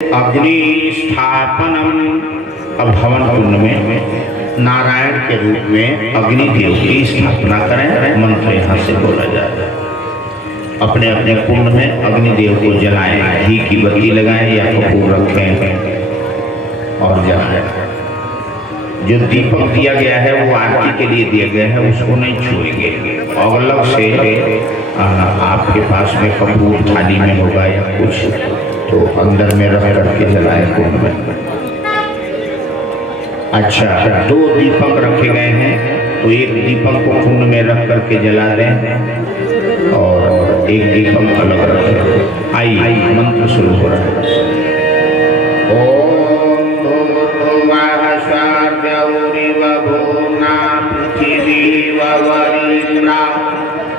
अग्नि स्थापनम। अब हवन कुंड में नारायण के रूप में अग्नि देव की स्थापना करें। मंत्र यहाँ से बोला जाए। अपने अपने कुंड में अग्नि देव को जलाएं, घी की बत्ती लगाएं या कपूर रखें और जलाएं। जो दीपक दिया गया है वो आरती के लिए दिया गया है, उसको नहीं छुएंगे। और अलग से आपके पास में कपूर थाली में होगा या कुछ तो अंदर में रख करके जलाए कुंड में। अच्छा, 2 दीपक रखे गए हैं तो एक दीपक को कुंड में रख करके जला दें और एक दीपक अलग रखें। आइए मंत्र शुरू हो रहा है।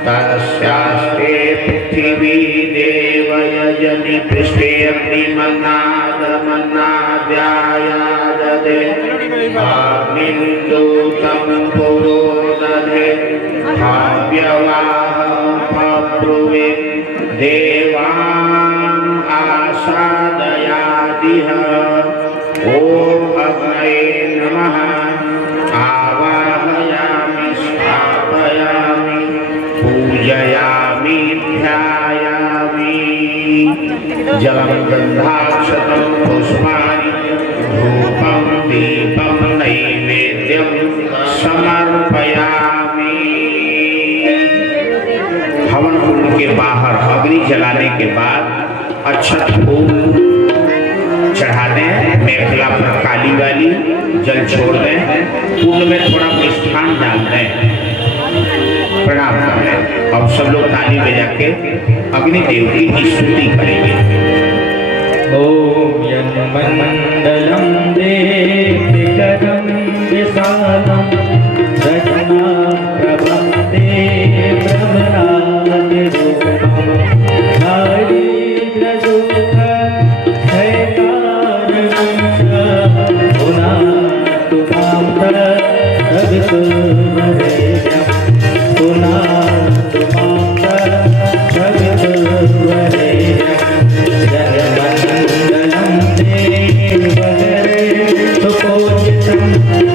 तस्यास्ते पृथिवी देवयजनि पृष्ठे अग्निमन्नादमन्नाद्यायाददे अग्निन्दूतं पुरोदधे भाव्यवाहं पब्रुवे देवान् आसादयादिह। ॐ अग्नये नमः। आवाहयामि स्थापयामि पूजयामि ध्यायामि। जलं गन्धाक्षतं पुष्पाणि धूपं दीपं नैवेद्यं समर्पयामि। हवन कुंड के बाहर अग्नि जलाने के बाद अक्षत फूल चढ़ा दें, मेखला पर काली वाली जल छोड़ दें, कुंड में थोड़ा मिष्ठान डाल दें, प्रणाम कर लें। अब सब लोग ताली बजा के अग्निदेव की स्तुति करेंगे। ओम यन्मण्डलं देवकरं विशालं रत्नाप्रभं ते ब्रह्मणादिरूपं दारिद्र्यदुःखक्षयकारणं पुनातु मां तद्वितुर्वरेण्यं पुनातु मां तद्वितुर्वरेण्यं। जयमण्डलं देवगरे सुपूजितं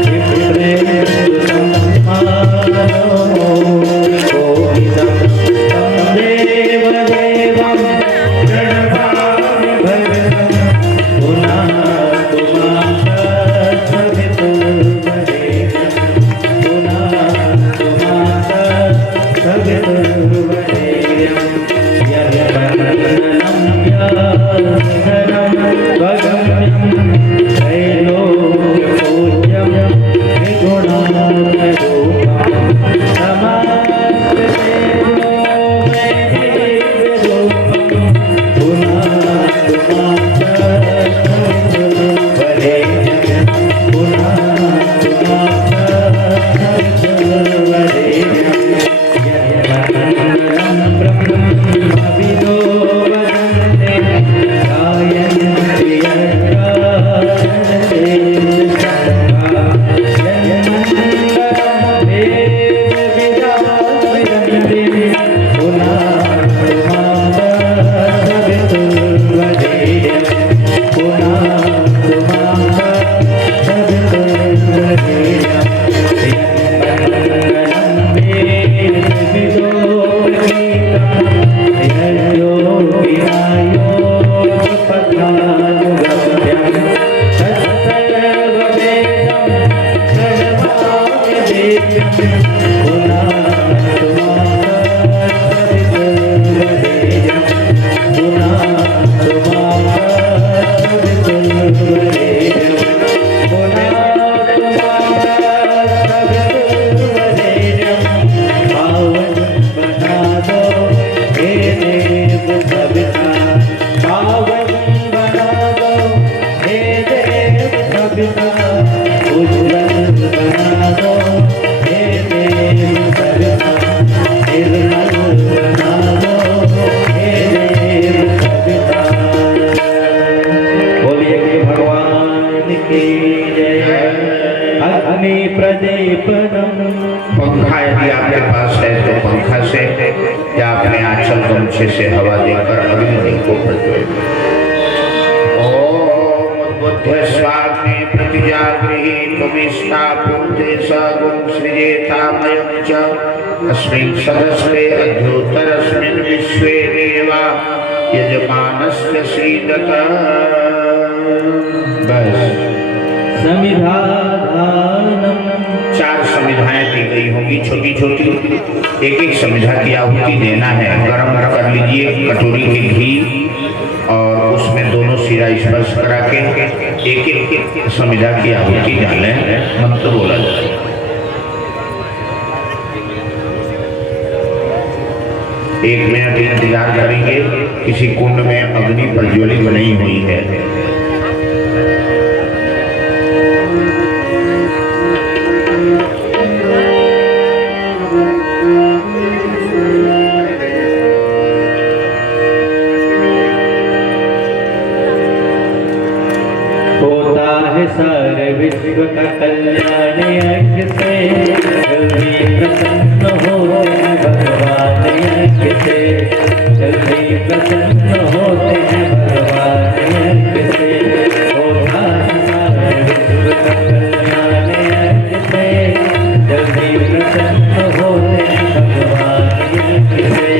विप्रेन्दुतं मानवोदितं तं देवदेवं प्रणमामि भगवं पुनातु मां तद्वितुर्वरेण्यं पुनातु मां तद्वितुर्वरेण्यं। यन्मण्डलं भगम्यं त्रैलोक्यपूज्यं विगुणारूपं नमस्तेभ्यो वैदेवरूपं पुनातु मां तद्वितुर्वरेण्यं पुनातु मां तद्वितुर्वरेण्यं। यन्मण्डलं ब्रह्मविदो वदन्ते गायन्ति यत्कारणते सर्वा। यन्मण्डलं वेदविदां वदन्ति पुनातु मां तद्वितुर्वरेण्यं पुनातु मां तद्वितुर्वरेण्यं। यन्मण्डलं वेदविदो पंखा यदि आपके पास है तो पंखा से या अपने आंचल गमछे से हवा देकर अग्नि को प्रज्वलित। विष्टापूर्ते सगुं सृजेतामयं च अस्मिन् सदस्ते अद्योतरस्मिन् विश्वे देवा यजमानस्य सीदत। बस समिधादानम। 4 समिधाएं दी गई होंगी, छोटी छोटी, एक एक समिधा की आहुति देना है। गरम कर लीजिए कटोरी के घी और उसमें दोनों सिरा स्पर्श करा के एक एक समिधा की आहुति डालें, मंत्र बोला जाए। एक मिनट इंतजार करेंगे, किसी कुंड में अग्नि प्रज्वलित नहीं हुई है। होता है सारे विश्व का कल्याण यज्ञ से, जल्दी प्रसन्न होते हैं भगवान यज्ञ से, जल्दी प्रसन्न होते हैं भगवान यज्ञ से। होता है सारे विश्व का कल्याण यज्ञ से, जल्दी प्रसन्न होते हैं भगवान यज्ञ से,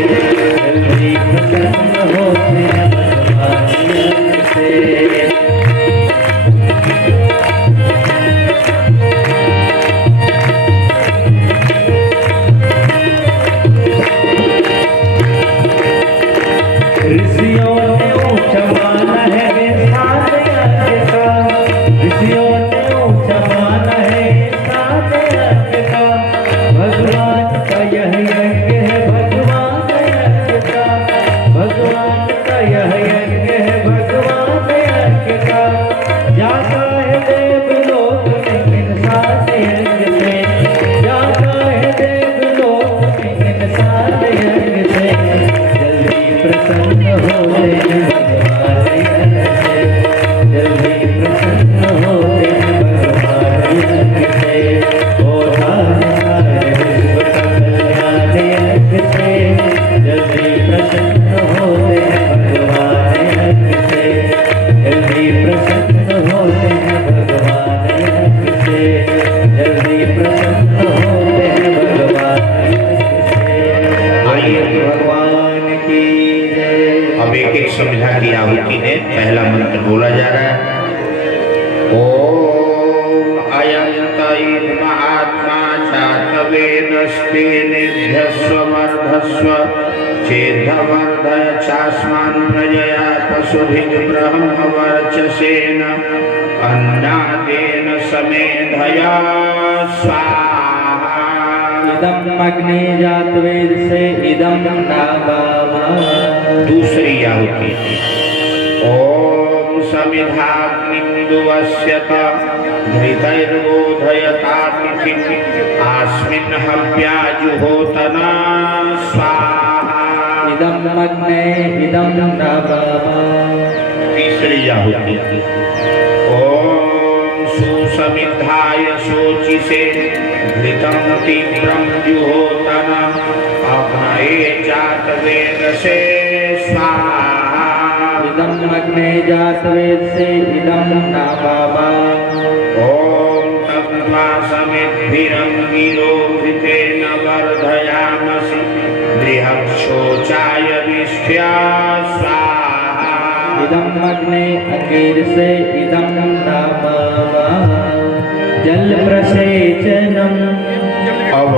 जल्दी प्रसन्न होते हैं भगवान यज्ञ से। ऋषियों ने ऊंचा माना है स्थान यज्ञ का, ऋषियों ने ऊंचा माना है स्थान यज्ञ का। भगवान का यह यज्ञ है, भगवान यज्ञ का, भगवान का यह यज्ञ है, भगवान यज्ञ का। जाता है देवलोक में इंसान यज्ञ से, जाता है देवलोक में इंसान यज्ञ से। जल्दी प्रसन्न होते हैं भगवान यज्ञ से, जल्दी प्रसन्न होते हैं भगवान यज्ञ से। होता है सारे विश्व का कल्याण यज्ञ से, जल्दी प्रसन्न होते हैं भगवान यज्ञ से, जल्दी प्रसन्न होते हैं भगवान यज्ञ से, जल्दी प्रसन्न होते हैं भगवान यज्ञ से। आइए भगवान की जय। अब एक एक समिधा की आहुति ने पहला मंत्र बोला जा रहा है। ओम अयंत महात्मा चातवेनस्ते निध्यस्वमर्धस्व चेद्धवर्धय चास्मान् प्रजया पशुभिः ब्रह्मवर्चसेन अन्नादेन समेधया स्वाहा। इदं अग्ने जातवेद से इदं नागामा। दूसरी आहुति। ओम समिधाग्निन्दुवस्यत घृतैर्बोधयतातिथि आस्मिन् हव्याजुहोतना स्वाहा। इदं अग्ने इदं नागामा। तीसरी आहुति। ओम सुसमिद्धाय शोचिसे घृतं तीव्रं जुहोतना अग्नये जातवेदसे स्वाहा। इदं अग्ने जातवेद से इदं नागामा। ओम तद्वा समिद्भिरंगिरो घृतेन वर्धयामसि बृहच्छोचाय विष्ठ्या स्वाहा। इदं अग्ने अग्निर से इदं नागामा। जल प्रसेचनम। अब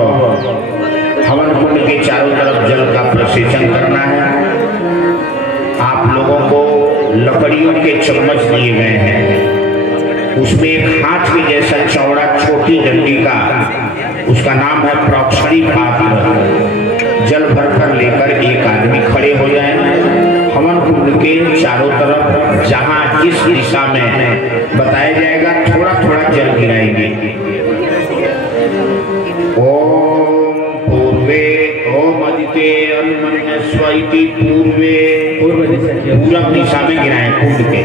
हवन कुंड के चारों तरफ जल का प्रसेचन करना है। आप लोगों को लकड़ियों के चम्मच दिए गए हैं, उसमें एक हाथ के जैसा चौड़ा छोटी डंडी का, उसका नाम है प्रोक्षणी पात्र। जल भरकर लेकर एक आदमी खड़े हो जाए। हवन कुंड के चारों तरफ जहां जिस दिशा में बताया जाएगा थोड़ा थोड़ा जल गिराएंगे। ओम पूर्वे ओम अदिते अन्मन्यस्वैति पूर्वे, पूरब दिशा में गिराएं कुंड के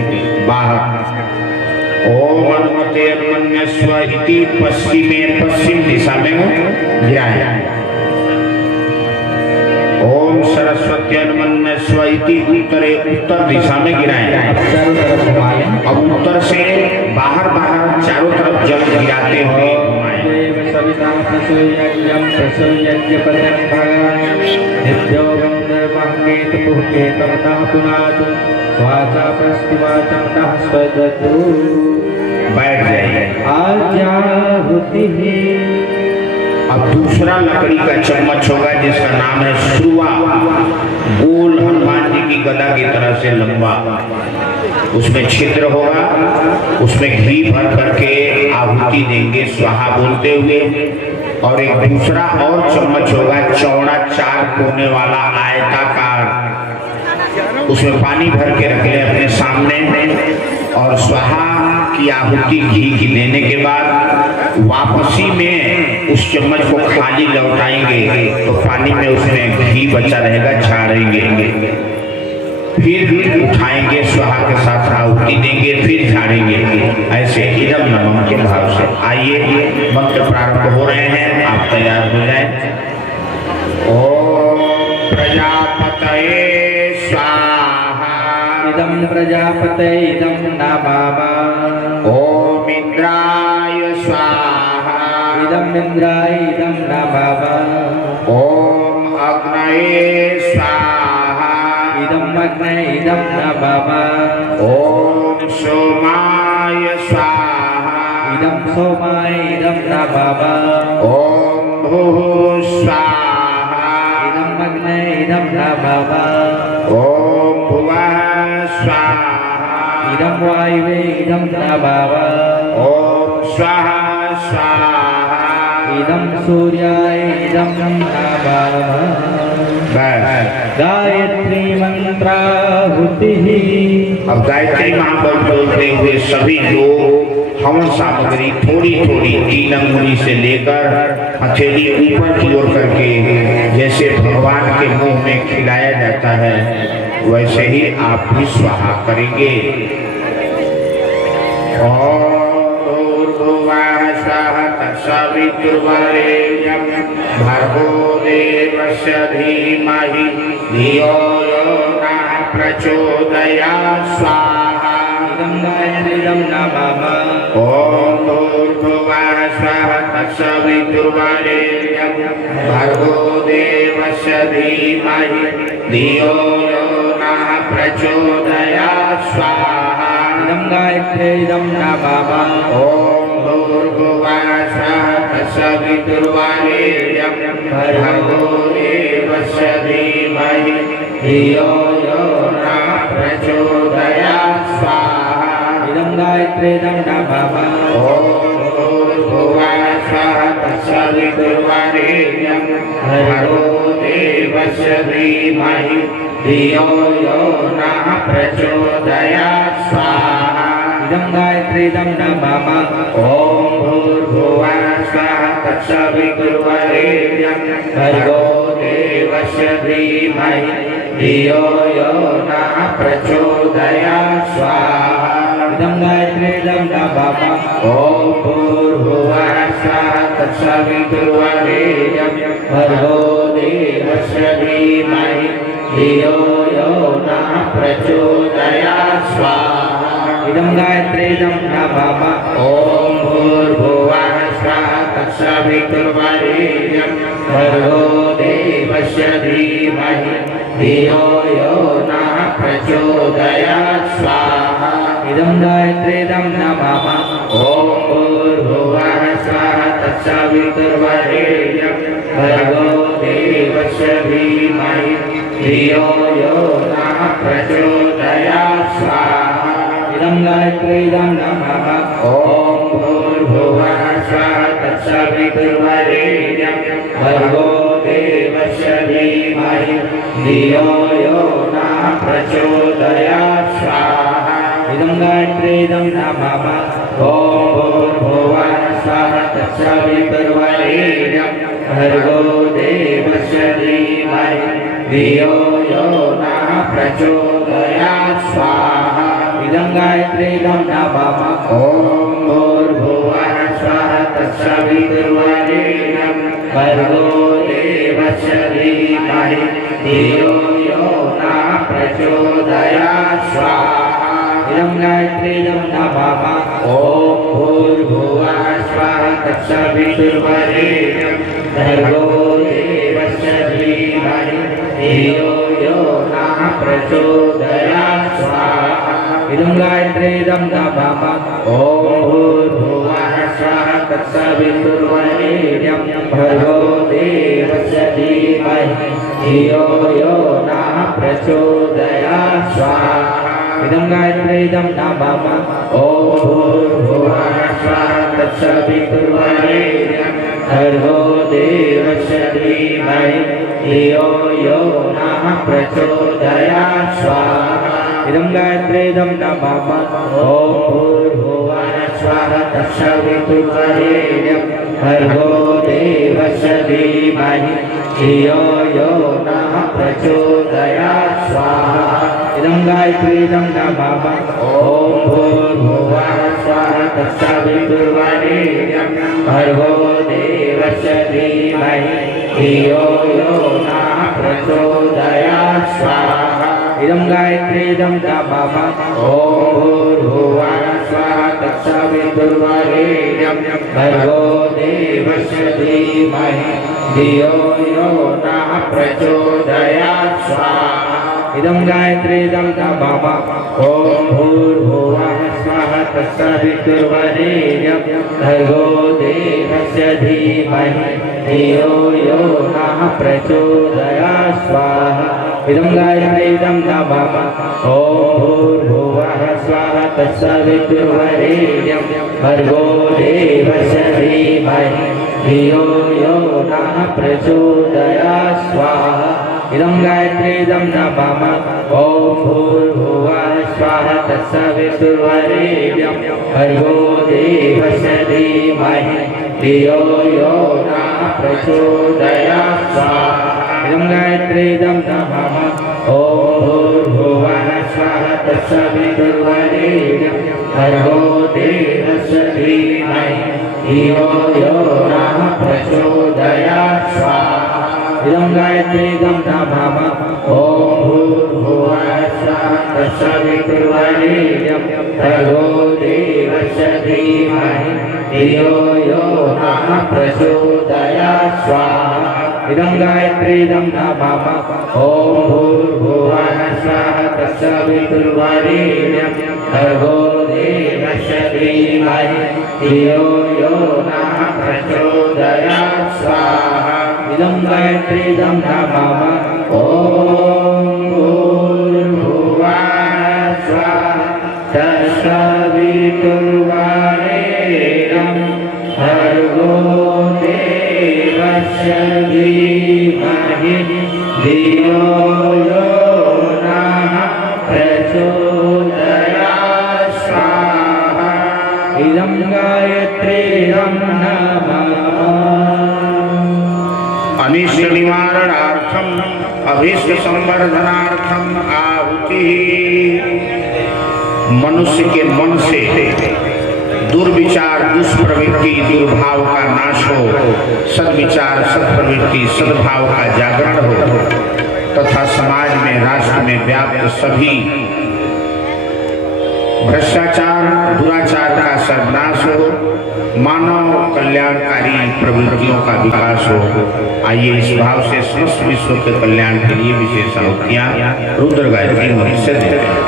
बाहर। ओम अनुमते अन्मन्यस्वैति पश्चिमे, पश्चिम दिशा में गिराएं। ओम सरस्वती अन्मन्यस्वैति उत्तरे, उत्तर दिशा में गिराएं। अब उत्तर से बाहर बाहर चारों तरफ जल गिराते यज्ञपतिं भगाय नित्योगं धर्मङ्गेतपुःकेतं नः पुनातु वाचा प्रस्तिवाचं नः स्वदतु। बैठ जाइए। आज्ञाहुति अब दूसरा लकड़ी का चम्मच होगा जिसका नाम है सुरुआ, गोल हनुमान जी की गदा की तरह से लंबा, उसमें छिद्र होगा, उसमें घी भर करके आहुति देंगे स्वाहा बोलते हुए। और एक दूसरा और चम्मच होगा चौड़ा 4 कोने वाला आयताकार, उसमें पानी भर के रख लें अपने सामने और स्वाहा की आहुति घी की देने के बाद वापसी में उस चम्मच को खाली लौटाएंगे तो पानी में उसमें घी बचा रहेगा, झाड़ेंगे, फिर उठाएंगे स्वाहा के साथ आहुति देंगे, फिर झाड़ेंगे। ऐसे इदम नमः के भाव से आइए मंत्र प्रारंभ हो रहे हैं, आप तैयार हो जाएं। ओम प्रजापतये स्वाहा। इदं प्रजापते इदं नमामः। ओम इंद्राय स्वाहा। इदं इंद्राय इदं नमामः। ओम अग्नये स्वाहा। इदं अग्ने इदं नमामः। ओम सोमाय स्वाहा। इदं सोमाय इदं नमामः। ओम भूः स्वाहा। इदं अग्ने इदं नमामः। ओम भुवः स्वाहा। इदं वायवे इदं नमामः। ओम स्वाहा स्वाहा। इदं सूर्याय इदं नमामः। गायत्री मंत्राहुतिः। अब गायत्री महामंत्र बोलते हुए सभी लोग हवन सामग्री थोड़ी थोड़ी 3 अंगुली से लेकर हथेली ऊपर की ओर करके जैसे भगवान के मुंह में खिलाया जाता है वैसे ही आप भी स्वाहा करेंगे। ओम भूर्भुवः स्वः तत्सवितुर्वरेण्यं भर्गो देवस्य धीमहि धियो यो नः प्रचोदयात् स्वाहा। इदं गायत्री इदं नमामः। ओम भूर्भुवः स्वः तत्सवितुर्वरेण्यं भर्गो देवस्य धीमहि धियो यो नः प्रचोदयात् स्वाहा। इदं गायत्री इदं नमामः। ओम भूर्भुवः स्वः तत्सवितुर्वरेण्यं भर्गो देवस्य धीमहि धियो यो नः प्रचोदयात् स्वाहा। इदं गायत्री इदं नमामः। ओम भूर्भुवः स्वः तत्सवितुर्वरेण्यं भर्गो देवस्य धीमहि धियो यो नः प्रचोदयात् स्वाहा। इदं गायत्री इदं नमामः। ओम भूर्भुवः स्वः तत्सवितुर्वरेण्यं भर्गो देवस्य धीमहि धियो यो नः प्रचोदयात् स्वाहा। इदं गायत्री इदं नमामः। ओम भूर्भुवः स्वः तत्सवितुर्वरेण्यं भर्गो देवस्य धीमहि धियो यो नः प्रचोदयात् स्वाहा। इदं गायत्री इदं नमामः। ओम भूर्भुवः स्वः तत्सवितुर्वरेण्यं भर्गो देवस्य धीमहि धियो यो नः प्रचोदयात् स्वाहा। इदं गायत्री इदं नमामः। ओम भूर्भुवः स्वः तत्सवितुर्वरेण्यं भर्गो देवस्य धीमहि धियो यो नः प्रचोदयात् स्वाहा। इदं गायत्री इदं नमामः। ओम भूर्भुवः स्वः तत्सवितुर्वरेण्यं भर्गो देवस्य धीमहि धियो यो नः प्रचोदयात् स्वाहा। इदं गायत्री इदं नमामः। ओम भूर्भुवः स्वः तत्सवितुर्वरेण्यं भर्गो देवस्य धीमहि धियो यो नः प्रचोदयात् स्वाहा। इदं गायत्री इदं नमामः। ओम भूर्भुवः स्वः तत्सवितुर्वरेण्यं भर्गो देवस्य धीमहि धियो यो नः प्रचोदयात् स्वाहा। इदं गायत्री इदं नमामः। ओम भूर्भुवः स्वः तत्सवितुर्वरेण्यं भर्गो धीमहि धियो यो नः प्रचोदयात् स्वाहा इदं गायत्रीदं नमः ॐ भूर्भुवः स्वः तत्सवितुर्वरेण्यं भर्गो देवस्य धीमहि धियो यो नः प्रचोदयात् स्वाहा इदं गायत्रीदं नमः ॐ भूर्भुवः स्वः तत्सवितुर्वरेण्यं भर्गो देवस्य धीमहि धियो यो नः प्रचोदयात् स्वाहा इदं गायत्रीदं नमः ॐ भूर्भुवः स्वः तत्सवितुर्वरेण्यं भर्गो देवस्य धीमहि धियो यो नः प्रचोदयात् स्वाहा इदं गायत्रीदं नमः ॐ भूर्भुवः स्वः तत्सवितुर्वरेण्यं भर्गो देवस्य धीमहि धियो यो नः प्रचोदयात् स्वाहा इदं गायत्रीदं नमः ॐ भूर्भुवः स्वः तत्सवितुर्वरेण्यं भर्गो देवस्य धीमहि धियो यो नः प्रचोदयात् स्वाहा इदं गायत्रीदं नमः ॐ भूर्भुवः स्वः तत्सवितुर्वरेण्यं भर्गो देवस्य धीमहि धियो यो नः प्रचोदयात् स्वाहा इदं गायत्रीदं नमः ॐ भूर्भुवः स्वः तत्सवितुर्वरेण्यं भर्गो देवस्य धीमहि धियो यो नः प्रचोदयात् स्वाहा इदं गायत्रीदं नमः ॐ भूर्भुवः स्वः तत्सवितुर्वरेण्यं भर्गो देवस्य धीमहि धियो यो नः प्रचोदयात् स्वाहा इदं गायत्रीदं नमः ॐ भूर्भुवः स्वः तत्सवितुर्वरेण्यं भर्गो देवस्य धीमहि धियो यो नः प्रचोदयात् स्वाहा इदं गायत्रीदं नमः ॐ भूर्भुवः स्वः तत्सवितुर्वरेण्यं भर्गो देवस्य धीमहि धियो यो नः प्रचोदयात् स्वाहा इदं गायत्रीदं नमः ॐ भूर्भुवः स्वः तत्सवितुर्वरेण्यं भर्गो देवस्य धीमहि धियो यो नः प्रचोदयात् स्वाहा इदं गायत्रीदं नमः ॐ भूर्भुवः स्वः तत्सवितुर्वरेण्यं भर्गो देवस्य धीमहि धियो यो नः प्रचोदयात् स्वाहा इदं गायत्रीदं नमः अनिष्ट निवारणार्थम अभीष्ट संवर्धनार्थम आहुति। मनुष्य के मन से दुर्विचार दुष्प्रवृत्ति दुर्भाव का नाश हो, सद्विचार सत्प्रवृत्ति सद्भाव का जागरण हो तथा समाज में राष्ट्र में व्याप्त सभी भ्रष्टाचार दुराचार का सर्वनाश हो, मानव कल्याणकारी प्रवृत्तियों का विकास हो। आइए इस भाव से समस्त विश्व के कल्याण के लिए विशेष आहुतियां रुद्र गायत्री मुनि से देते हैं।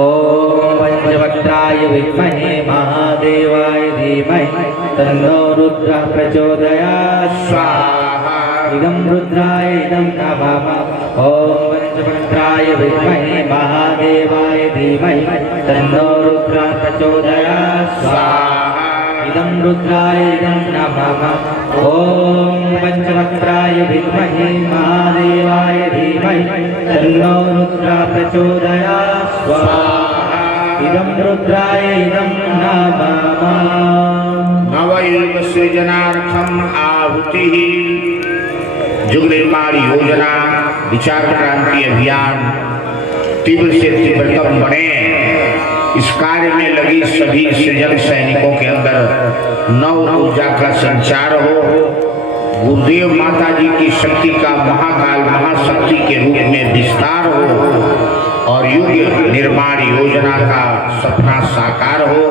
ओम पंचवक्त्राय विद्महे महादेवाय धीमहि तन्नो रुद्रः प्रचोदयात् स्वाहा इदं रुद्राय इदं नमः ओम पंचवक्त्राय विद्महे महादेवाय धीमहि तन्नो रुद्रः प्रचोदयात् स्वाहा इदं रुद्राय इदं नमः ओम पंचवक्त्राय विद्महे महादेवाय धीमहि तन्नो रुद्रः प्रचोदयात् स्वाहा इदं रुद्राय इदं नमः। नवयुग सृजनार्थम आहुति। युग निर्माण योजना विचार क्रांति अभियान तीव्र से तीव्रतम बने। इस कार्य में लगी सभी सृजन सैनिकों के अंदर नव ऊर्जा का संचार हो, गुरुदेव माता जी की शक्ति का महाकाल महाशक्ति के रूप में विस्तार हो और युग निर्माण योजना का सपना साकार हो।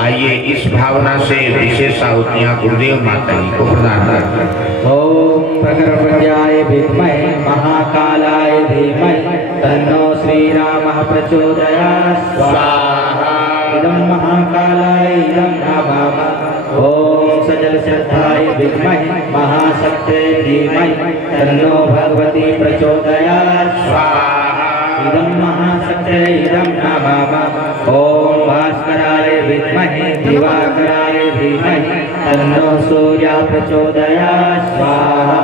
आइए इस भावना से विशेष आहुतियां गुरुदेव माता जी को प्रदान करते हैं। ओम प्रकटविद्याय विद्महे महाकालाय धीमहि तन्नो श्रीरामः प्रचोदयात् स्वाहा। इदं महाकालाय इदं नमः। ओम सजल श्रद्धाय विद्महे महाशक्ते धीमहि तन्नो भगवती प्रचोदयात् स्वाहा। इदं महाशक्ते इदं नमः। ओम भास्कराय विद्महे दिवाकराय धीमहि तन्नो सूर्य प्रचोदयात् स्वाहा।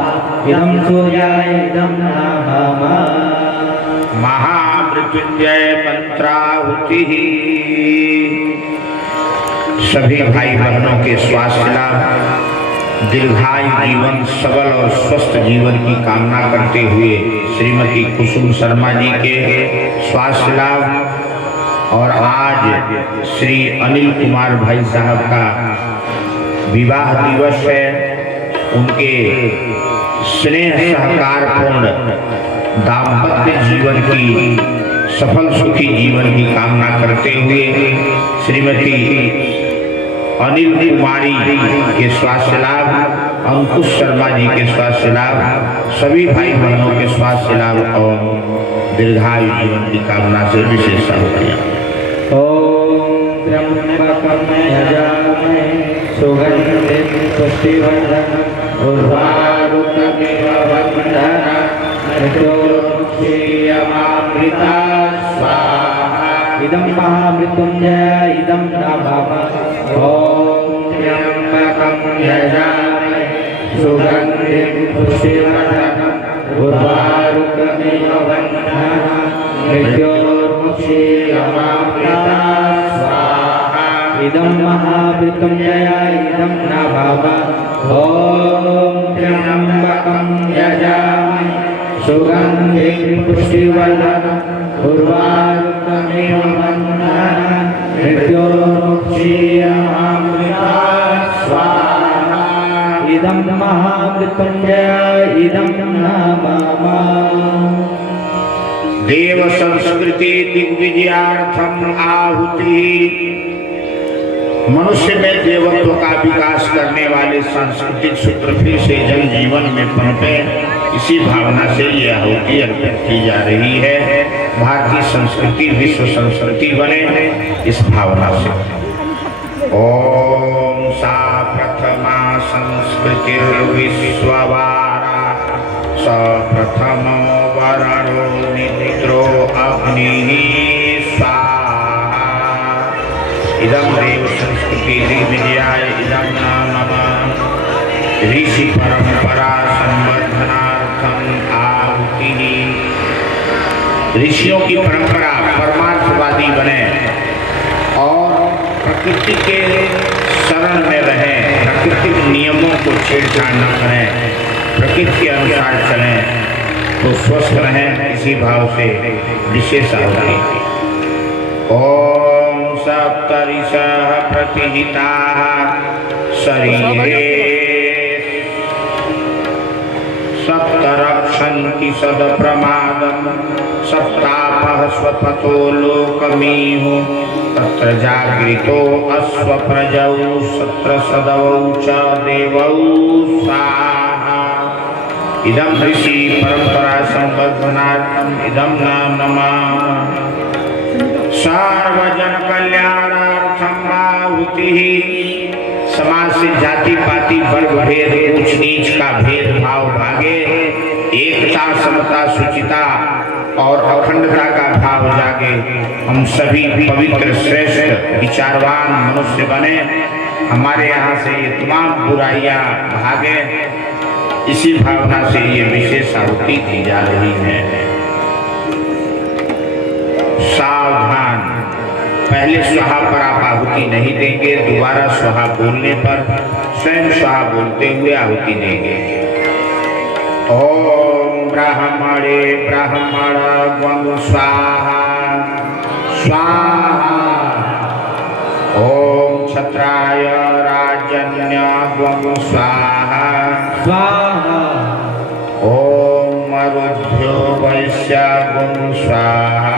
इदं सूर्याय इदं नमः। महामृत्युंजय मंत्राहुति। सभी भाई बहनों के स्वास्थ्य लाभ, दीर्घायु जीवन, सबल और स्वस्थ जीवन की कामना करते हुए श्रीमती कुसुम शर्मा जी के स्वास्थ्य लाभ और आज श्री अनिल कुमार भाई साहब का विवाह दिवस है, उनके स्नेह सहकार पूर्ण दाम्पत्य जीवन की सफल सुखी जीवन की कामना करते हुए श्रीमती अनिल कुमारी के स्वास्थ्य लाभ, अंकुश शर्मा जी के स्वास्थ्य लाभ, सभी भाई बहनों के स्वास्थ्य लाभ और दीर्घायु जीवन की कामना से विशेष आहुतियां। ओम त्र्यंबकं यजामहे सुगंधिं पुष्टिवर्धनम् उर्वारुकमिव बन्धनात् मृत्योर्मुक्षीयमामृतात् स्वाहा। इदं महामृत्युंजय इदं नमः। ओम त्र्यंबकं यजामहे सुगंधिं पुष्टिवर्धनम् उर्वारुकमिव बन्धनात् मृत्योर्मुक्षीयमामृतात् स्वाहा। इदं महामृत्युंजय इदं नमः। ओम त्र्यंबकं यजामहे सुगंधिं पुष्टिवर्धनम् उर्वारुकमिव बन्धनात् मृत्योर्मुक्षीयमामृतात् स्वाहा। इदं महामृत्युंजय इदं नमः। देव संस्कृति दिग्विजयार्थम आहुति। मनुष्य में देवत्व का विकास करने वाले सांस्कृतिक सूत्र फिर से जन जीवन में पनपे, इसी भावना से यह आहुति अर्पित की जा रही है। भारतीय संस्कृति विश्व संस्कृति बने, इस भावना से। ओम सा प्रथमा संस्कृतिर्विश्ववारा स प्रथमो वरणो मित्रो अग्निः स्वाहा। इदं देव संस्कृति दिग्विजयाय इदं नमः। ऋषि परंपरा संवर्धनार्थम आहुतिः। ऋषियों की परंपरा परमार्थवादी बने और प्रकृति के शरण में रहें, प्राकृतिक नियमों को छेड़छाड़ न करें, प्रकृति के अनुसार चलें तो स्वस्थ रहें, इसी भाव से विशेष आहुति। ओम सप्तऋषयः प्रतिहिताः शरीरे सप्तरक्षन्ति सदप्रमादं सप्तापः स्वपतो लोकमीहुः तत्र जागृतो अश्वप्रजौ सत्र सदवौ च देवौ स्वाहा। इदं ऋषि परंपरा संवर्धनार्थम इदं नमः। सर्वजन कल्याणार्थम आहुतिः। समाज से जाति पाति वर्ग भेद ऊंच नीच का भेदभाव भागे, एकता समता शुचिता और अखंडता का भाव जागे, हम सभी पवित्र श्रेष्ठ विचारवान मनुष्य बने, हमारे यहाँ से ये तमाम बुराइयां भागे, इसी भावना से ये विशेष आहुति दी जा रही है। सावधान, पहले स्वाहा पर आप आहुति नहीं देंगे, दोबारा स्वाहा बोलने पर स्वयं स्वाहा बोलते हुए आहुति देंगे। ओम ब्राह्मणे ब्राह्मण ग्वं स्वाहा स्वाहा। ओम क्षत्राय राजन्य ग्वं स्वाहा स्वाहा। ओम मरुभ्यो वैश्य ग्वं स्वाहा।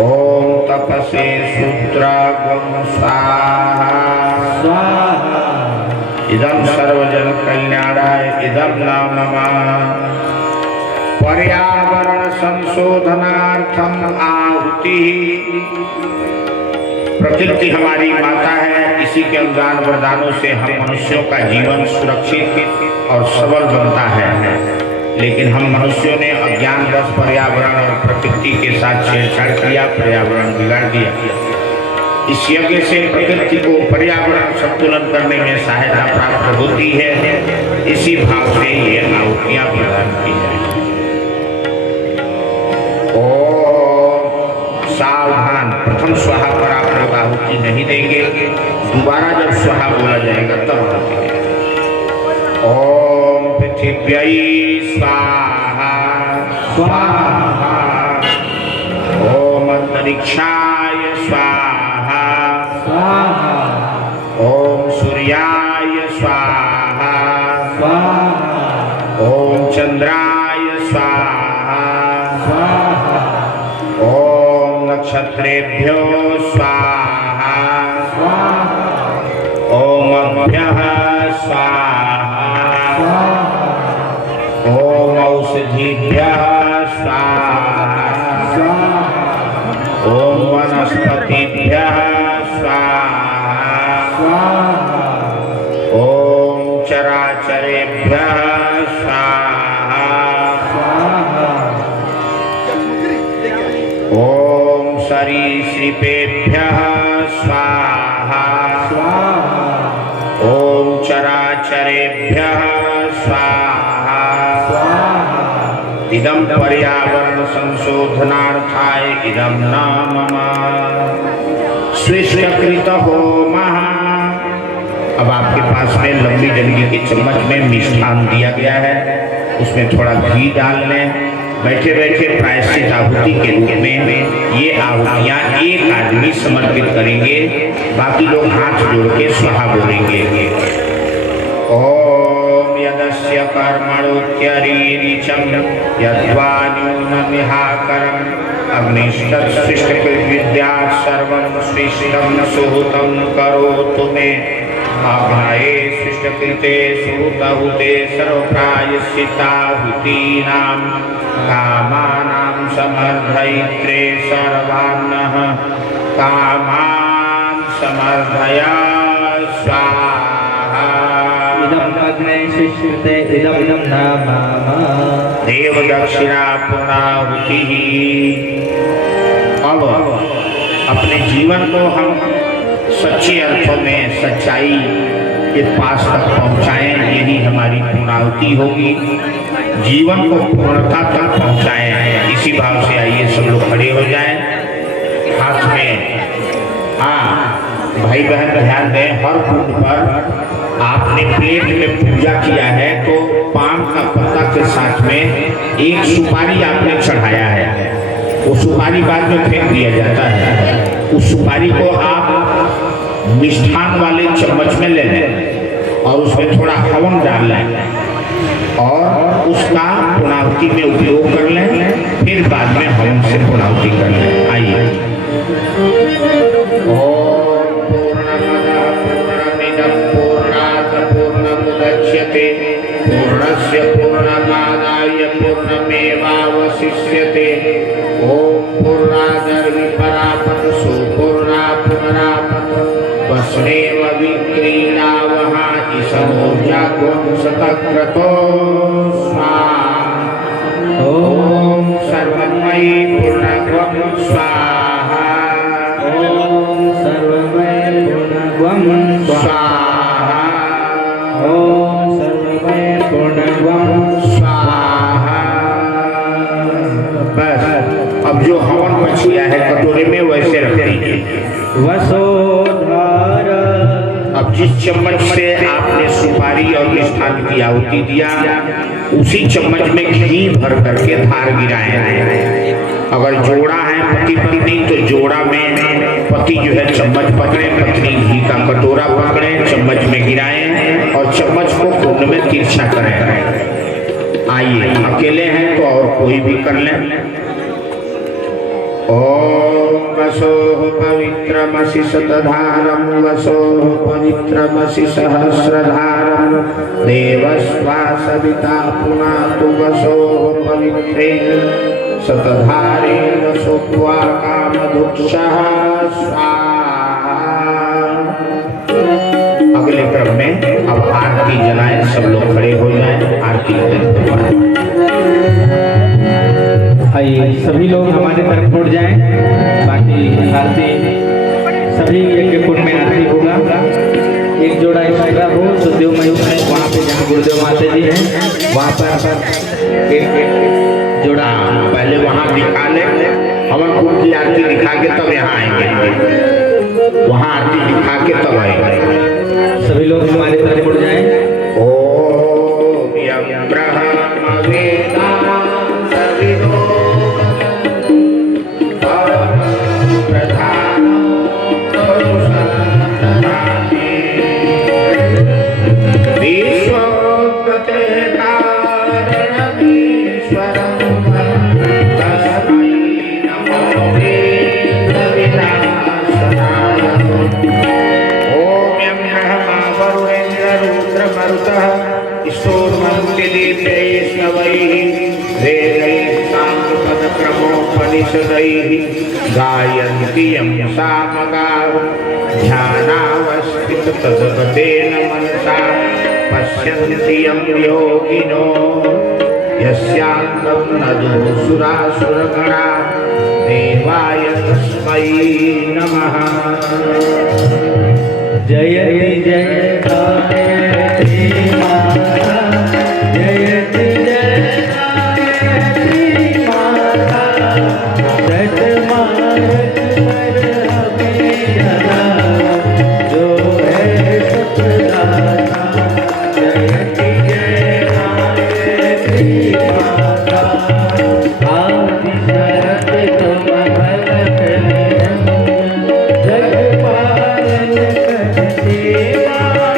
ओम तपसे सूत्रगं स्वाहा स्वाहा इदं सर्वजन कल्याणाय इदं नाम मम पर्यावरण संशोधनार्थम आहुति। प्रकृति हमारी माता है, इसी के अनुदान वरदानों से हम मनुष्यों का जीवन सुरक्षित और सबल बनता है। लेकिन हम मनुष्यों ने अज्ञानवश पर्यावरण और प्रकृति के साथ छेड़छाड़ किया, पर्यावरण बिगाड़ दिया। इस यज्ञ से प्रकृति को पर्यावरण संतुलन करने में सहायता प्राप्त होती है। इसी भाव से ये आहुतियां प्रदान की जाए। सावधान, प्रथम स्वाहा पर आप लोग आहुति नहीं देंगे, दोबारा जब स्वाहा बोला जाएगा तब देंगे। ओम पृथिव्यै स्वाहा स्वाहा, ओम अंतरिक्षाय स्वाहा स्वाहा, ओम सूर्याय स्वाहा स्वाहा, ओम चंद्राय स्वाहा स्वाहा, ओम नक्षत्रेभ्यो स्वाहा स्वाहा, ओम अभ्यः स्वाहा स्वाहा, ओम औषधिभ्यः स्वाहा स्वाहा, ओम वनस्पतिभ्यः स्वाहा स्वाहा, ओम चराचरेभ्यः स्वाहा स्वाहा, ओम सरीसृपेभ्यः स्वाहा स्वाहा, ओम चराचरेभ्यः स्वाहा स्वाहा, इदं पर्यावरण संशोधनार्थाय इदं नाम मम सृष्टकृत होमः। अब आपके पास में लंबी डंडी के चम्मच में मिष्ठान दिया गया है, उसमें थोड़ा घी डाल लें। बैठे बैठे प्रायश्चित आहुति के रूप में ये आहुतियां एक आदमी समर्पित करेंगे, बाकी लोग हाथ जोड़ के स्वाहा बोलेंगे। ओम यदस्य कर्मणोत्यरीनिचं यद्वा न्यूनमिहाकरम् अग्निष्टसृष्टकृद्विद्यात् सर्वं सृष्टं सुहृतं करोतु मे। आभाये सृष्टकृते सुहृतहुते सर्वप्रायश्चित्ताहुतीनां कामानां समर्धयित्रे सर्वान्नः कामान् समर्धय स्वाहा। इदं अग्ने शिष्यते इदं नाम मम देव दक्षिणा पूर्णाहुतिः। अब अपने जीवन को हम सच्चे अर्थों में सच्चाई के पास तक पहुंचाएं, यही हमारी पूर्णाहुति होगी। जीवन को पूर्णता तक पहुंचाएं, इसी भाव से आइए सब लोग खड़े हो जाएं। हाथ में भाई बहन ध्यान दें, हर कुंड पर आपने प्लेट में पूजा किया है तो पान का पत्ता के साथ में एक सुपारी आपने चढ़ाया है, वो सुपारी बाद में फेंक दिया जाता है। उस सुपारी को आप मिष्ठान वाले चम्मच में ले लें और उसमें थोड़ा हवन डाल लें और उसका पूर्णाहुति में उपयोग कर लें, फिर बाद में हवन से पूर्णाहुति कर लें। आइए। ओम पूर्णमदः पूर्णमिदं पूर्णात् पूर्णमुदच्यते पूर्णस्य पूर्णमादाय पूर्णमेवावशिष्यते। ओम पूर्णादर्विपरापतु पूर्णा पुनरापतु वस्नेव विक्रीणावहा इसमोजात्वं शतक्रतो स्वाहा। ओम सर्वमयी पूर्णत्वं स्वाहा। ओम सर्वमय पूर्णत्वं स्वाहा। ओम सर्वमय पूर्णत्वं स्वाहा। बस अब जो हवन बचिया है कटोरे में वैसे रख दीजिए। वसोधार। अब जिस चम्मच से आपने सुपारी और मिष्ठान की आहुति दिया, उसी चम्मच में घी भर करके धार गिराएं। अगर जोड़ा है पति पत्नी तो जोड़ा में पति जो है चम्मच पकड़े, पत्नी घी का कटोरा पकड़े, चम्मच में गिराएं और चम्मच को कुंड में तिरछा करें। आइए, अकेले हैं तो और कोई भी कर लें। ॐ वसोः पवित्रमसि शतधारं वसोः पवित्रमसि सहस्रधारं देवस्वा सविता पुनातु वसोः पवित्रेण शतधारेण सोत्वा कामधुक्षः स्वाहा। अगले क्रम में अब आरती जलाएं, सब लोग खड़े हो जाएं, आरती करें। आइए सभी लोग हमारे तरफ मुड़ जाएं। बाकी आरती सभी एक कुंड में आरती होगा। एक जोड़ा ऐसा हो तो देव मयूर है वहाँ पे जहाँ गुरुदेव माता जी हैं वहाँ पर एक जोड़ा पहले वहां दिखा ले, हवन कुंड की आरती दिखा के तब यहाँ आएंगे। वहां आरती दिखा के तब आएंगे। सभी लोग हमारे तरफ मुड़ जाएं। ओम यं ब्रह्म वेदांत विदो प्रधान पुरुषार्थानि विश्वोत्पत्ते कारणमीश्वरं तस्मै नमो वेदविनाशनाय। ओम यं ब्रह्मा वरुणेन्द्र रुद्रमरुतः ईश्वरमन्त्रिदेवैः वेदैः साङ्गपदक्रमोपनिषदैः गायन्ति यं सामगाः ध्यानावस्थिततद्गतेन मनसा पश्यन्ति यं योगिनो यस्यान्तं न दुःसुरासुरगणा देवाय तस्मै नमः। जयति जयकायत्री माता, जयति जयकायत्री माता, सत मार्ग पर हमें लगा, जो है सतदाता। जयति जयकायत्री माता, आदि शरत तुम भगत निरंजन, जगपालन करते माता।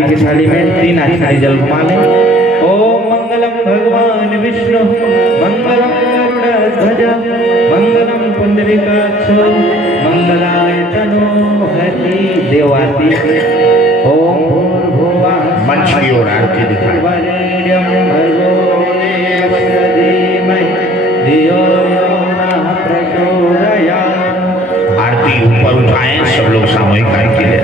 आरती की थाली में 3 आचमनी जल घुमा लें। ओम मंगलम भगवान विष्णु मंगलम गरुड़ध्वज मंगलम पुंडरीकाक्ष मंगलाय तनो हरि। देव आरती। ओम भूर्भुवः मंच की ओर आरती दिखाएं। वरेण्यं भर्गो देवस्य धीमहि धियो यो नः प्रचोदयात्। आरती ऊपर उठाएं, सब लोग सामूहिक आरती लें।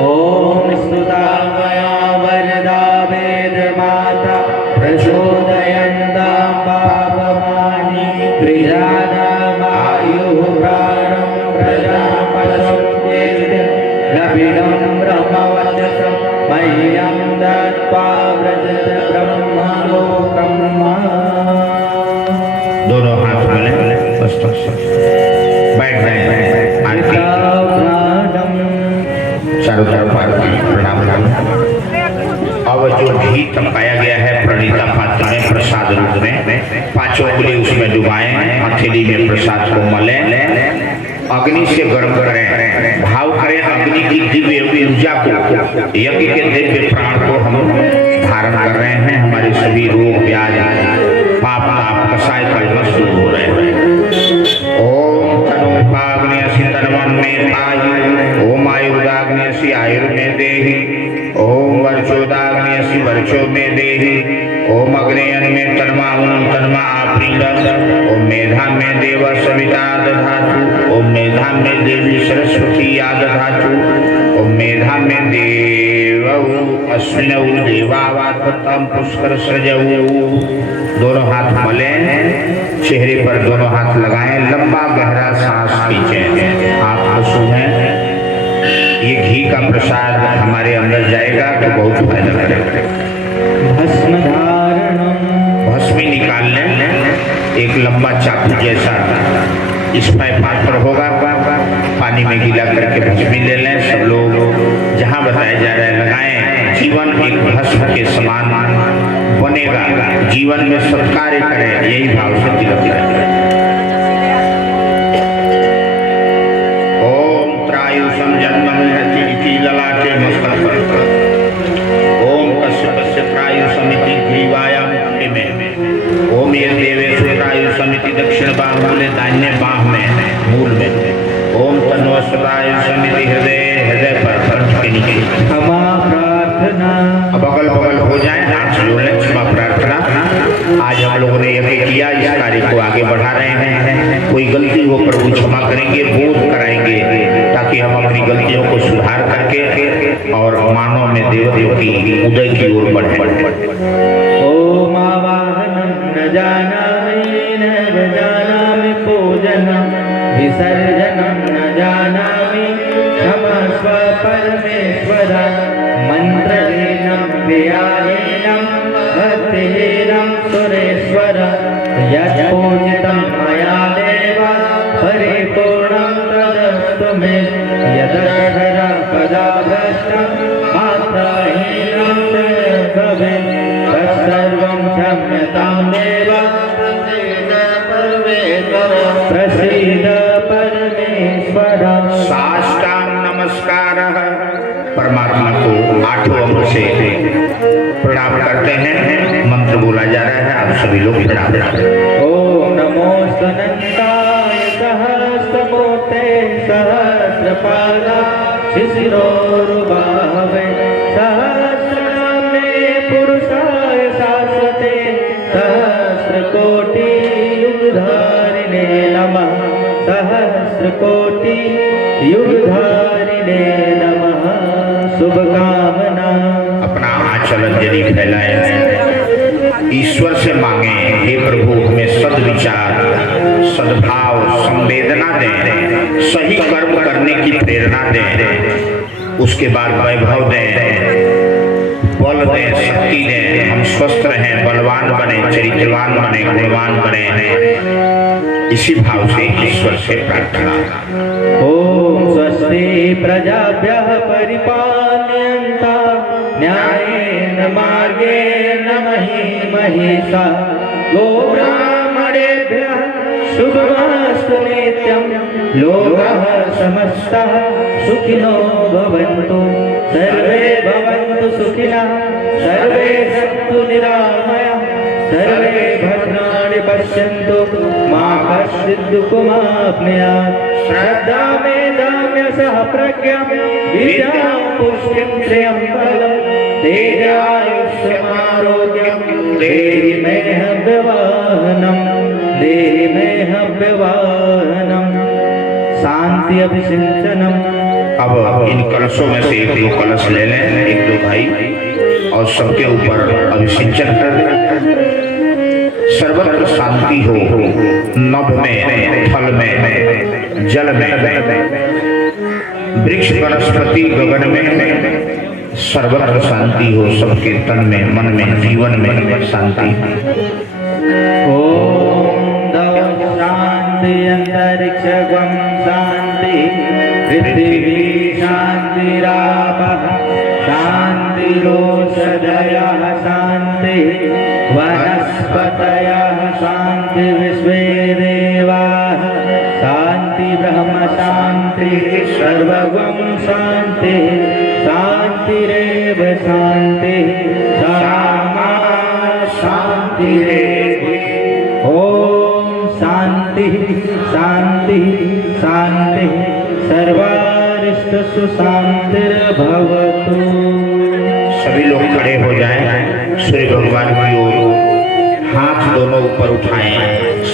ओम स्तुता मया वरदा वेद माता प्रचोदयन्ता पापमानि त्रिजानामायुः प्राणं प्रजापशुभ्येभ्यः लभिनं ब्रह्मवचसं मह्यं दत्त्वा व्रजत ब्रह्मलोकं दोनों हाथ मिले, बस बस बैठ रहे आरती चारों तरफ आरती प्रणाम प्रणाम। अब जो घी टपकाया गया है प्रणीता पात्र में प्रसाद रूप में, 5 उंगली उसमें डुबाएं, हथेली में प्रसाद को मलें, अग्नि से गर्म करें, भाव करें अग्नि की दिव्य ऊर्जा को, यज्ञ के दिव्य प्राण को हम धारण कर रहे हैं। हमारे सभी रोग व्याधि पाप ताप कसाय कलमश दूर हो रहे हैं। ओम तनो पाग्नेयसि तन्वं मे पाहि, ओम आयुर्दाग्नेयसि आयुर्मे देहि, ओम वर्चोदाग्नेयसि वर्चो मे देहि, ओम अग्नेयन में तन्मा आप्रीणम, ओम मेधा में देव सविता दधातु, ओम मेधा में देवी सरस्वती दधातु, ओम मेधा में देव अश्विनौ देवावातम पुष्कर सृजौ। दोनों हाथ मलें, चेहरे पर दोनों हाथ लगाएं, लंबा गहरा सांस खींचें, आंख सूंघें। ये घी का प्रसाद हमारे अंदर जाएगा तो बहुत फायदा करेगा। भस्म धारणम, भस्मी निकाल लें, एक लंबा चाकू जैसा इस पात्र होगा, पानी में गीला करके भस्मी ले लें। सब लोग जहाँ बताया जा रहा है लगाएं। जीवन एक भस्म के समान बनेगा, जीवन में सत्कार्य करें, यही भाव से तिलक करें। ओम त्रायुषम जन्मं इति ललाटे मस्तक पर, ओम कश्यपस्य त्रायुषमिति ग्रीवायां मुखे में, ओम ये देवेषु त्रायुषमिति दक्षिण बाहुले दाहिने बाह में मूल में, ओम तन्वस्त्रायुषमिति हृदय पर कंठ के नीचे। क्षमा प्रार्थना। अब अगल बगल हो जाए, हाथ जोड़ लें, क्षमा प्रार्थना। आज हम लोगों ने यज्ञ किया, इस कार्य को आगे बढ़ा रहे हैं। कोई गलती हो प्रभु क्षमा करेंगे, बोध कराएंगे, ताकि हम अपनी गलतियों को सुधार करके और मानव में देवदेव की उदय की ओर बढ़े। ओम आवाहनं न जानामि न जानामि पूजनं विसर्जनं न जानामि क्षमस्व परमेश्वर। मंत्रहीनं क्रियाहीनं भक्तिहीनं सुरेश्वर। यत्पूजितं मया देव परिपूर्णं तदस्तु मे। यदक्षर पदाभ्रष्टं मात्राहीनं भवेत् तत्सर्वं क्षम्यतां देव प्रसीद परमेश्वर। साष्टांग नमस्कार। परमात्मा को 8 अंग से प्रणाम करते हैं। मंत्र बोला जा रहा है, आप सभी लोग प्रणाम करें। ओम नमो अनंताय सहस्रमूर्ते सहस्रपादा शिशिरोरुबाहवे सहस्रनामे पुरुषाय शाश्वते सहस्रकोटि युगधारिणे नमः। सहस्रकोटि युगधारिणे नमः। शुभकामना। अपना आंचल अंजलि फैलाए, ईश्वर से मांगे, हे प्रभु हमें सद्विचार, सद्भाव, संवेदना दें, सही कर्म करने की प्रेरणा दें, उसके बाद वैभव दें, बल दें, शक्ति दें, हम स्वस्थ रहें, बलवान बने, चरित्रवान बने, गुणवान बने। इसी भाव से ईश्वर से प्रार्थना। ओम स्वस्ति प्रजाभ्यः परिपालयन्ता न्यायेन मार्गेण मही महिषा। गोब्राह्मणेभ्यः शुभमस्तु नित्यं। लोकाः समस्ताः सुखिनो भवन्तु, सर्वे भवन्तु सुखिनः सर्वे सन्तु निरामयाः सर्वे भद्राणि पश्यन्तु मा कश्चित् दुःखमाप्नुयात् श्रद्धा मेधाम्य सह प्रज्ञा विद्यां पुष्टिं श्रियं फलं तेजायुष्यमारोग्यं देहि मे हव्यवाहनं देहि मे हव्यवाहनं शांति अभिषिंचनम। अब इन कलशों में से एक दो कलश ले लें, एक दो भाई, और सबके ऊपर अभिषिंचन कर दें। सर्वत्र शांति हो, नभ में, फल में, जल में, वृक्ष वनस्पति गगन में, सर्वत्र शांति हो, सबके तन में, मन में, जीवन में शांति। ओम दौ शांति अंतरिक्षं शांति पृथ्वी शांतिरापः शांतिरोषधयः शांति वनस्पतयः शांति विश्वे देवाः शांति ब्रह्म शांति सर्वगं शांति शांतिरेव शांति सामा शांतिरेव। ओम शांति शांति शांति सर्वारिष्टसु शांतिर्भवतु। सभी लोग खड़े हो जाएं, सूर्य भगवान की ओर हाथ दोनों ऊपर उठाएं,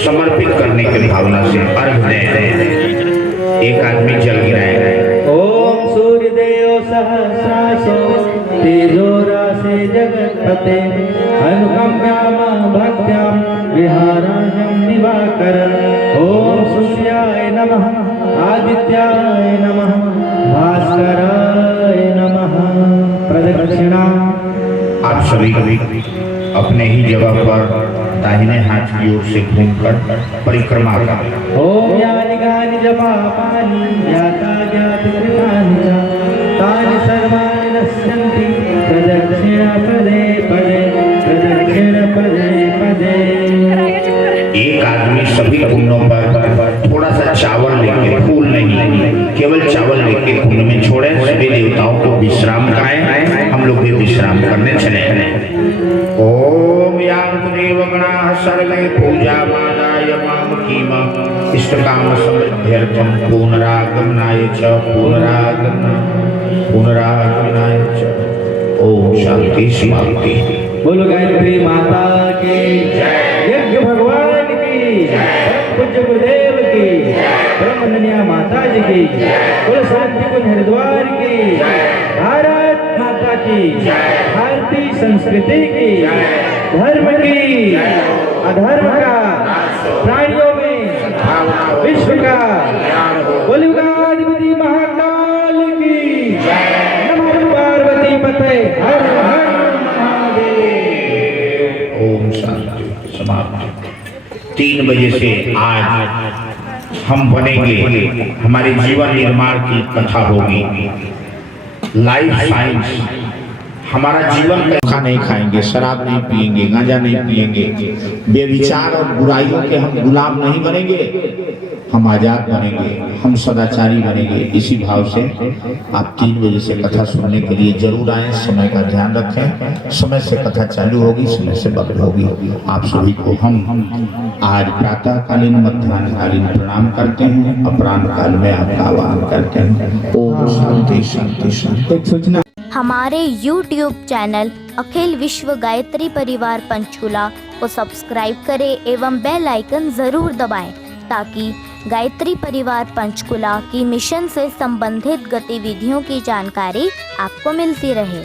समर्पित करने की भावना से अर्घ दें। एक आदमी जल गिराए। ओम सूर्यदेव सहस्रासो तेजोराशे जगत्पते अनुकम्प्याम भक्त्यां विहाराण्यं दिवाकर। ओम सूर्याय नमः आदित्याय नमः भास्कराय नमः। प्रदक्षिणा। आप सभी अपने ही जगह पर दाहिने हाथ की ओर से घूमकर परिक्रमा करें। ओम यानि गानि जपा पानि याता ज्ञाति कृतानि च तानि सर्वाणि नश्यन्ति प्रदक्षिण पदे पदे प्रदक्षिण पदे पदे। एक आदमी सभी कुंडों पर थोड़ा सा चावल लेके, फूल नहीं, केवल चावल लेके कुंड में छोड़े, सभी देवताओं को विश्राम कराएं। हम लोग भी विश्राम करने चले। ओम यान्त्रेवगणाः सर्वे पूजामानाय मां कीमा इष्टकाम समृद्ध्यर्थं पुनरागमनाय च पुनरागमनाय च। ओम शांति शांति। बोलो गायत्री माता की जय, यज्ञ भगवान की जय, पूज्य गुरुदेव की ब्रह्मनिया माता जी की बोलो शांति कुंज हरिद्वार की भारत माता की भारतीय संस्कृति की धर्म की अधर्म का प्राणियों में विश्व का बोलिवगाधिपति महाकाल की नमः पार्वती पते हर हर महादेव। ओम शांति समाप्त। 3 बजे से आज हम बनेंगे, हमारे जीवन निर्माण की कथा होगी। लाइफ साइंस, हमारा जीवन का नहीं खाएंगे, शराब नहीं पिएंगे, गांजा नहीं पिएंगे, बेविचार और बुराइयों के हम गुलाम नहीं बनेंगे, हम आजाद बनेंगे, हम सदाचारी बनेंगे। इसी भाव से आप 3 बजे से कथा सुनने के लिए जरूर आए। समय का ध्यान रखें, समय से कथा चालू होगी, समय से बंद होगी। आप सभी को हम आज प्रातःकालीन मध्याह्नकालीन प्रणाम करते हैं, अपराह्न काल में आपका आह्वान करते हैं। ओम शांति शांति शांति। एक सूचना, हमारे YouTube चैनल अखिल विश्व गायत्री परिवार पंचकुला को सब्सक्राइब करें एवं बेल आइकन जरूर दबाएं ताकि गायत्री परिवार पंचकुला की मिशन से संबंधित गतिविधियों की जानकारी आपको मिलती रहे।